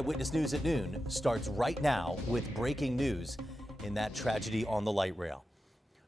Eyewitness News at noon starts right now with breaking news in that tragedy on the light rail.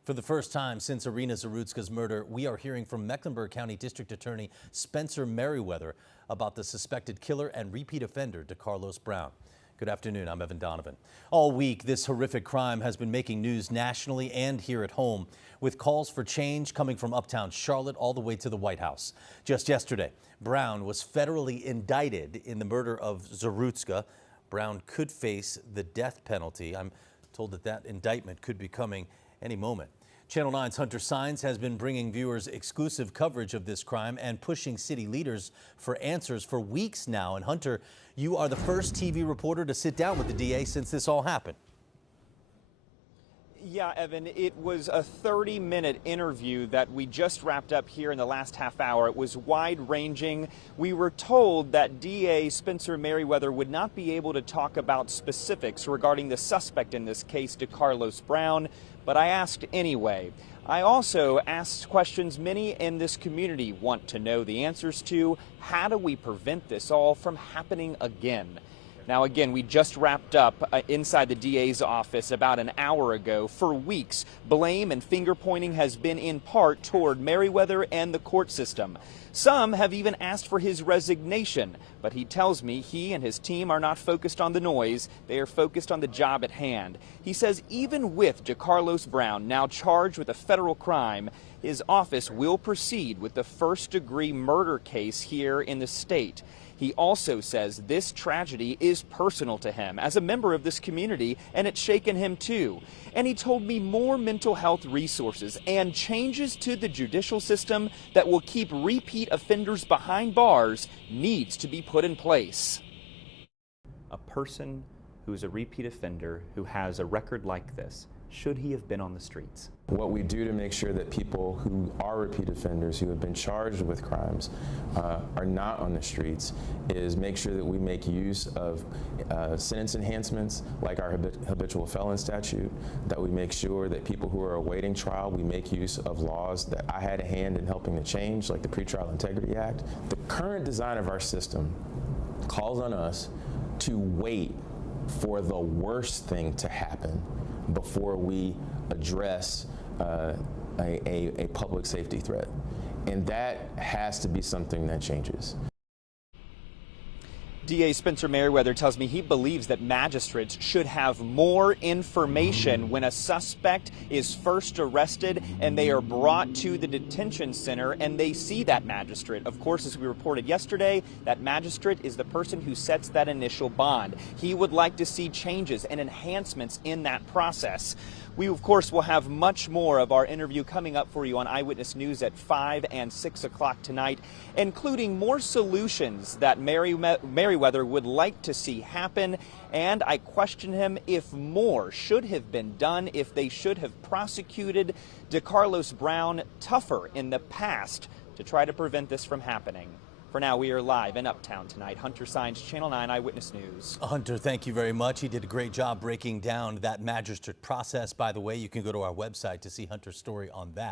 For the first time since Irina Zarutska's murder, we are hearing from Mecklenburg County District Attorney Spencer Merriweather about the suspected killer and repeat offender, DeCarlos Brown. Good afternoon, I'm Evan Donovan. All week, this horrific crime has been making news nationally and here at home, with calls for change coming from uptown Charlotte all the way to the White House. Just yesterday, Brown was federally indicted in the murder of Zarutska. Brown could face the death penalty. I'm told that indictment could be coming any moment. Channel 9's Hunter Saenz has been bringing viewers exclusive coverage of this crime and pushing city leaders for answers for weeks now. And Hunter, you are the first TV reporter to sit down with the DA since this all happened. Yeah, Evan, it was a 30-minute interview that we just wrapped up here in the last half hour. It was wide-ranging. We were told that DA Spencer Merriweather would not be able to talk about specifics regarding the suspect in this case, DeCarlos Brown, but I asked anyway. I also asked questions many in this community want to know the answers to. How do we prevent this all from happening again? Now, again, we just wrapped up inside the DA's office about an hour ago. For weeks, blame and finger-pointing has been in part toward Merriweather and the court system. Some have even asked for his resignation, but he tells me he and his team are not focused on the noise. They are focused on the job at hand. He says even with DeCarlos Brown now charged with a federal crime, his office will proceed with the first-degree murder case here in the state. He also says this tragedy is personal to him as a member of this community, and it's shaken him too. And he told me more mental health resources and changes to the judicial system that will keep repeat offenders behind bars needs to be put in place. A person who's a repeat offender who has a record like this, should he have been on the streets? What we do to make sure that people who are repeat offenders, who have been charged with crimes, are not on the streets is make sure that we make use of sentence enhancements like our habitual felon statute, that we make sure that people who are awaiting trial, we make use of laws that I had a hand in helping to change, like the Pretrial Integrity Act. The current design of our system calls on us to wait for the worst thing to happen before we address a public safety threat. And that has to be something that changes. DA Spencer Merriweather tells me he believes that magistrates should have more information when a suspect is first arrested and they are brought to the detention center and they see that magistrate. Of course, as we reported yesterday, that magistrate is the person who sets that initial bond. He would like to see changes and enhancements in that process. We, of course, will have much more of our interview coming up for you on Eyewitness News at 5 and 6 o'clock tonight, including more solutions that Merriweather would like to see happen. And I question him if more should have been done, if they should have prosecuted DeCarlos Brown tougher in the past to try to prevent this from happening. For now, we are live in Uptown tonight. Hunter Saenz, Channel 9 Eyewitness News. Hunter, thank you very much. He did a great job breaking down that magistrate process. By the way, you can go to our website to see Hunter's story on that.